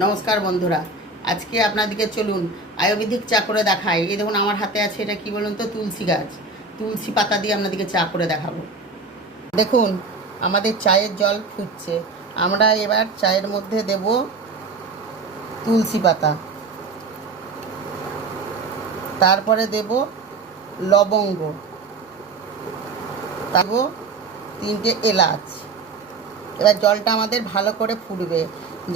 নমস্কার বন্ধুরা, আজকে আপনাদেরকে চলুন আয়ুর্বেদিক চা করে দেখাই। এই দেখুন আমার হাতে আছে, এটা কি বলুন তো, তুলসী গাছ। তুলসী পাতা দিয়ে আপনাদেরকে চা করে দেখাবো। দেখুন আমাদের চায়ের জল ফুটছে, আমরা এবার চায়ের মধ্যে দেব তুলসী পাতা, তারপরে দেব লবঙ্গ, তারপর 3টে এলাচ। এবার জলটা আমাদের ভালো করে ফুটবে।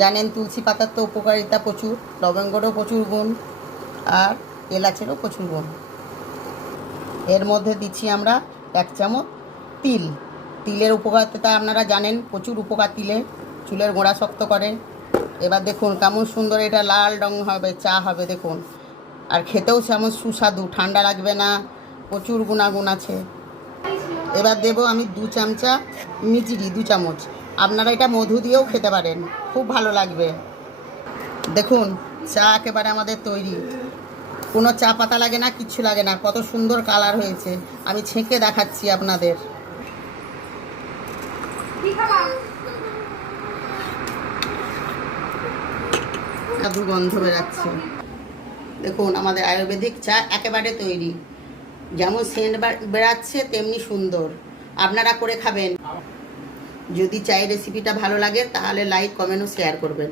জানেন তুলসী পাতার তো উপকারিতা প্রচুর, লবঙ্গেরও প্রচুর গুণ আর এলাচেরও প্রচুর গুণ। এর মধ্যে দিচ্ছি আমরা 1 চামচ তিল। তিলের উপকারিতা আপনারা জানেন, প্রচুর উপকার তিলে, চুলের গোড়া শক্ত করে। এবার দেখুন কেমন সুন্দর এটা লাল রং হবে, চা হবে দেখুন। আর খেতেও তেমন সুস্বাদু, ঠান্ডা লাগবে না, প্রচুর গুণাগুণ আছে। এবার দেব আমি 2 চামচা মিচড়ি, 2 চামচ। আপনারা এটা মধু দিয়েও খেতে পারেন, খুব ভালো লাগবে। দেখুন চা একেবারে আমাদের তৈরি, কোনো চা পাতা লাগে না, কিচ্ছু লাগে না, কত সুন্দর কালার হয়েছে। আমি ছেঁকে দেখাচ্ছি আপনাদের। সাধু গন্ধ বেরাচ্ছে। দেখুন আমাদের আয়ুর্বেদিক চা একেবারে তৈরি, যেমন সেন্ট বেরাচ্ছে তেমনি সুন্দর। আপনারা করে খাবেন। যদি চায়ের রেসিপিটা ভালো লাগে তাহলে লাইক, কমেন্ট ও শেয়ার করবেন।